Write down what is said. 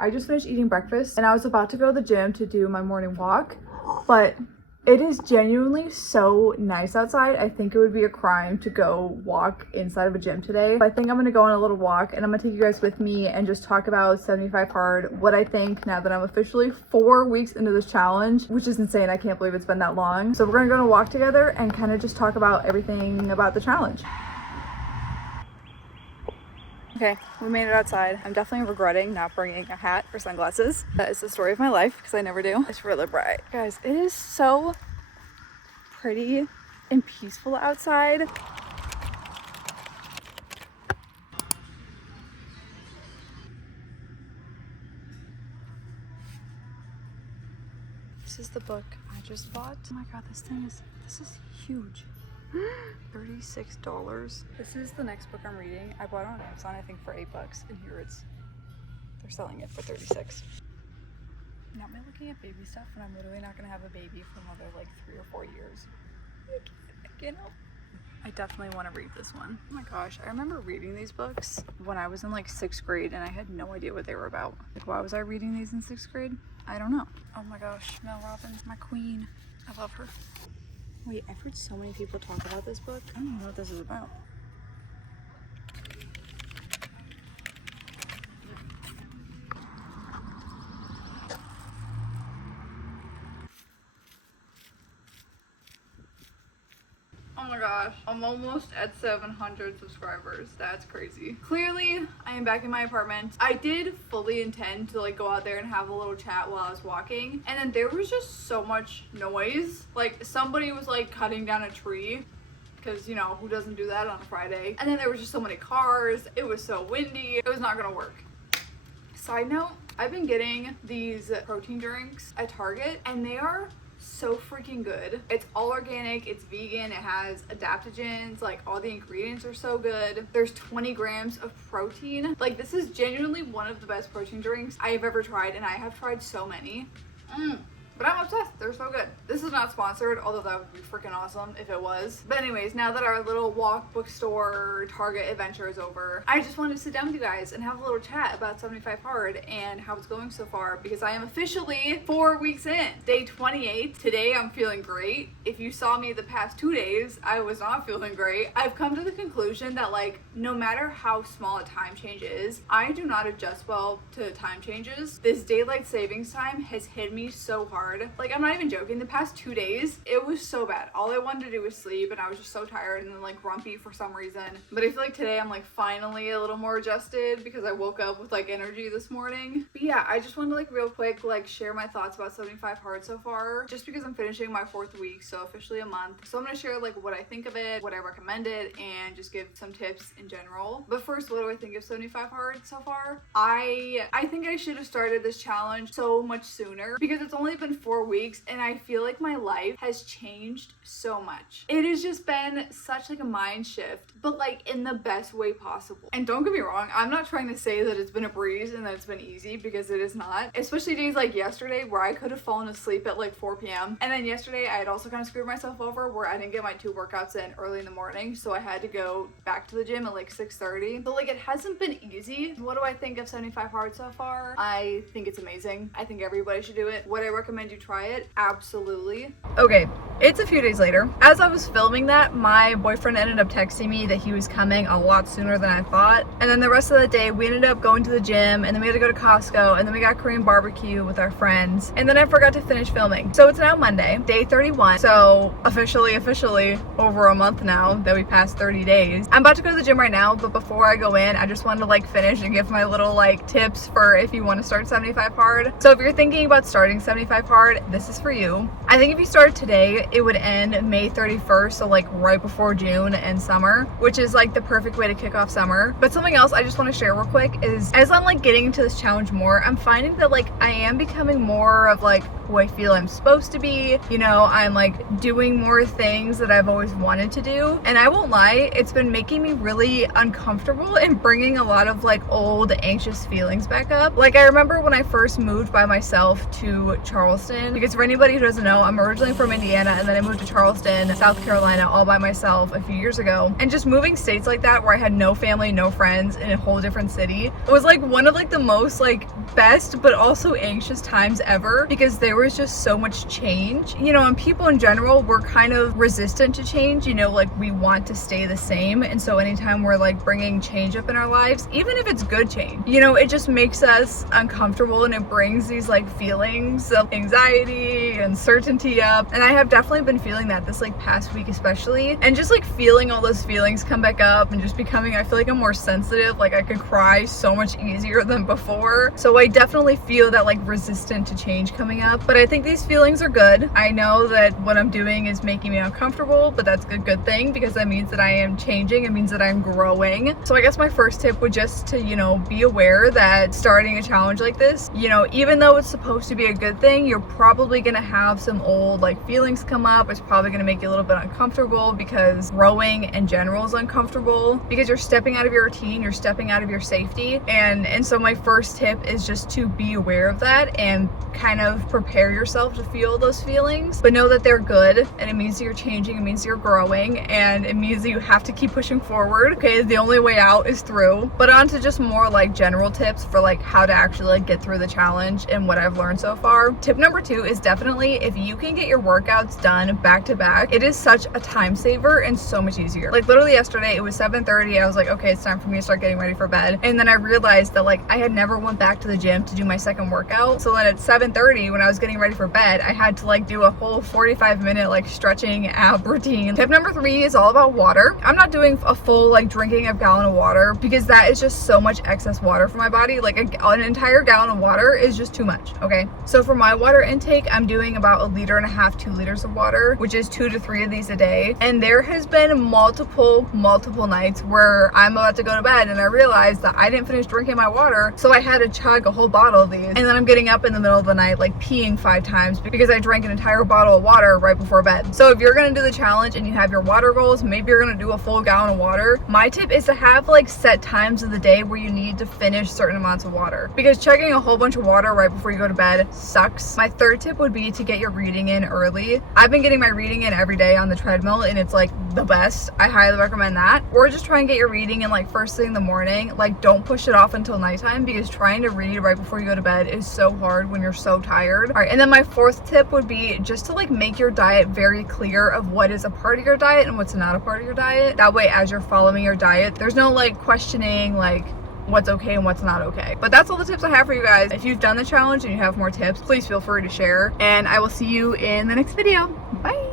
I just finished eating breakfast and I was about to go to the gym to do my morning walk, but it is genuinely so nice outside. I think it would be a crime to go walk inside of a gym today. I think I'm gonna go on a little walk and I'm gonna take you guys with me and just talk about 75 Hard, what I think now that I'm officially 4 weeks into this challenge, which is insane. I can't believe it's been that long. So we're gonna go on a walk together and kind of just talk about everything about the challenge. Okay, we made it outside. I'm definitely regretting not bringing a hat or sunglasses. That is the story of my life because I never do. It's really bright. Guys, it is so pretty and peaceful outside. This is the book I just bought. Oh my god, this is huge. $36. This is the next book I'm reading. I bought it on Amazon, I think for $8, and here they're selling it for $36. Not me looking at baby stuff when I'm literally not gonna have a baby for another like 3 or 4 years. I can't help. I definitely want to read this one. Oh my gosh, I remember reading these books when I was in like 6th grade and I had no idea what they were about. Like, why was I reading these in 6th grade? I don't know. Oh my gosh, Mel Robbins, my queen. I love her. Wait, I've heard so many people talk about this book. I don't know what this is about. Oh my gosh, I'm almost at 700 subscribers. That's crazy. Clearly, I am back in my apartment. I did fully intend to like go out there and have a little chat while I was walking, and then there was just so much noise. Like somebody was like cutting down a tree, because you know, who doesn't do that on a Friday? And then there was just so many cars. It was so windy. It was not gonna work. Side note, I've been getting these protein drinks at Target and they are so freaking good. It's all organic, it's vegan, it has adaptogens, like all the ingredients are so good. There's 20 grams of protein. Like this is genuinely one of the best protein drinks I have ever tried, and I have tried so many. But I'm obsessed. They're so good. This is not sponsored, although that would be freaking awesome if it was. But anyways, now that our little walk, bookstore, Target adventure is over, I just wanted to sit down with you guys and have a little chat about 75 Hard and how it's going so far, because I am officially 4 weeks in. Day 28. Today I'm feeling great. If you saw me the past 2 days, I was not feeling great. I've come to the conclusion that like, no matter how small a time change is, I do not adjust well to time changes. This daylight savings time has hit me so hard. Like, I'm not even joking. The past 2 days, it was so bad. All I wanted to do was sleep, and I was just so tired and then like grumpy for some reason. But I feel like today I'm like finally a little more adjusted because I woke up with like energy this morning. But yeah, I just wanted to like real quick like share my thoughts about 75 Hard so far, just because I'm finishing my 4th week, so officially a month. So I'm gonna share like what I think of it, what I recommend it, and just give some tips in general. But first, what do I think of 75 Hard so far? I think I should have started this challenge so much sooner, because it's only been 4 weeks and I feel like my life has changed so much. It has just been such like a mind shift, but like in the best way possible. And don't get me wrong, I'm not trying to say that it's been a breeze and that it's been easy, because it is not. Especially days like yesterday where I could have fallen asleep at like 4 p.m. And then yesterday I had also kind of screwed myself over where I didn't get my 2 workouts in early in the morning, so I had to go back to the gym at like 6:30. But like, it hasn't been easy. What do I think of 75 Hard so far? I think it's amazing. I think everybody should do it. Would I recommend you try it? Absolutely. Okay, it's a few days later. As I was filming that, my boyfriend ended up texting me that he was coming a lot sooner than I thought. And then the rest of the day, we ended up going to the gym, and then we had to go to Costco, and then we got Korean barbecue with our friends. And then I forgot to finish filming. So it's now Monday, day 31. So officially over a month now that we passed 30 days. I'm about to go to the gym right now, but before I go in, I just wanted to like finish and give my little like tips for if you want to start 75 Hard. So if you're thinking about starting 75 Hard, this is for you. I think if you started today, it would end May 31st, so like right before June and summer, which is like the perfect way to kick off summer. But something else I just want to share real quick is, as I'm like getting into this challenge more, I'm finding that like I am becoming more of like who I feel I'm supposed to be. You know, I'm like doing more things that I've always wanted to do. And I won't lie, it's been making me really uncomfortable and bringing a lot of like old anxious feelings back up. Like I remember when I first moved by myself to Charleston, because for anybody who doesn't know, I'm originally from Indiana and then I moved to Charleston, South Carolina all by myself a few years ago. And just moving states like that where I had no family, no friends in a whole different city was like one of like the most like best but also anxious times ever, because there was just so much change, you know, and people in general were kind of resistant to change, you know, like we want to stay the same. And so anytime we're like bringing change up in our lives, even if it's good change, you know, it just makes us uncomfortable and it brings these like feelings of anxiety, uncertainty up. And I have definitely been feeling that this like past week especially, and just like feeling all those feelings come back up and just becoming, I feel like I'm more sensitive, like I could cry so much easier than before. So I definitely feel that like resistant to change coming up, but I think these feelings are good. I know that what I'm doing is making me uncomfortable, but that's a good thing because that means that I am changing. It means that I'm growing. So I guess my first tip would just to, you know, be aware that starting a challenge like this, you know, even though it's supposed to be a good thing, you're probably gonna have some old like feelings come up. It's probably gonna make you a little bit uncomfortable because growing in general is uncomfortable because you're stepping out of your routine, you're stepping out of your safety. And so my first tip is just to be aware of that and kind of prepare yourself to feel those feelings, but know that they're good and it means that you're changing, it means you're growing, and it means that you have to keep pushing forward. Okay, the only way out is through. But on to just more like general tips for like how to actually like get through the challenge and what I've learned so far. Tip number 2 is definitely if you can get your workouts done back to back, it is such a time saver and so much easier. Like literally yesterday it was 7:30. I was like, okay, it's time for me to start getting ready for bed. And then I realized that like I had never went back to the gym to do my second workout. So then at 7:30 when I was getting ready for bed, I had to like do a whole 45-minute like stretching ab routine. Tip number 3 is all about water. I'm not doing a full like drinking a gallon of water because that is just so much excess water for my body. Like an entire gallon of water is just too much. Okay, so for my water intake, I'm doing about 1.5 liters, 2 liters of water, which is 2 to 3 of these a day. And there has been multiple nights where I'm about to go to bed and I realized that I didn't finish drinking my water, so I had to chug a whole bottle of these. And then I'm getting up in the middle of the night like peeing 5 times because I drank an entire bottle of water right before bed. So if you're gonna do the challenge and you have your water goals, maybe you're gonna do a full gallon of water. My tip is to have like set times of the day where you need to finish certain amounts of water, because chugging a whole bunch of water right before you go to bed sucks. My third tip would be to get your reading in early. I've been getting my reading in every day on the treadmill and it's like the best. I highly recommend that. Or just try and get your reading in like first thing in the morning. Like don't push it off until nighttime because trying to read right before you go to bed is so hard when you're so tired. All right, and then my fourth tip would be just to like make your diet very clear of what is a part of your diet and what's not a part of your diet. That way as you're following your diet, there's no like questioning like what's okay and what's not okay. But that's all the tips I have for you guys. If you've done the challenge and you have more tips, please feel free to share, and I will see you in the next video. Bye.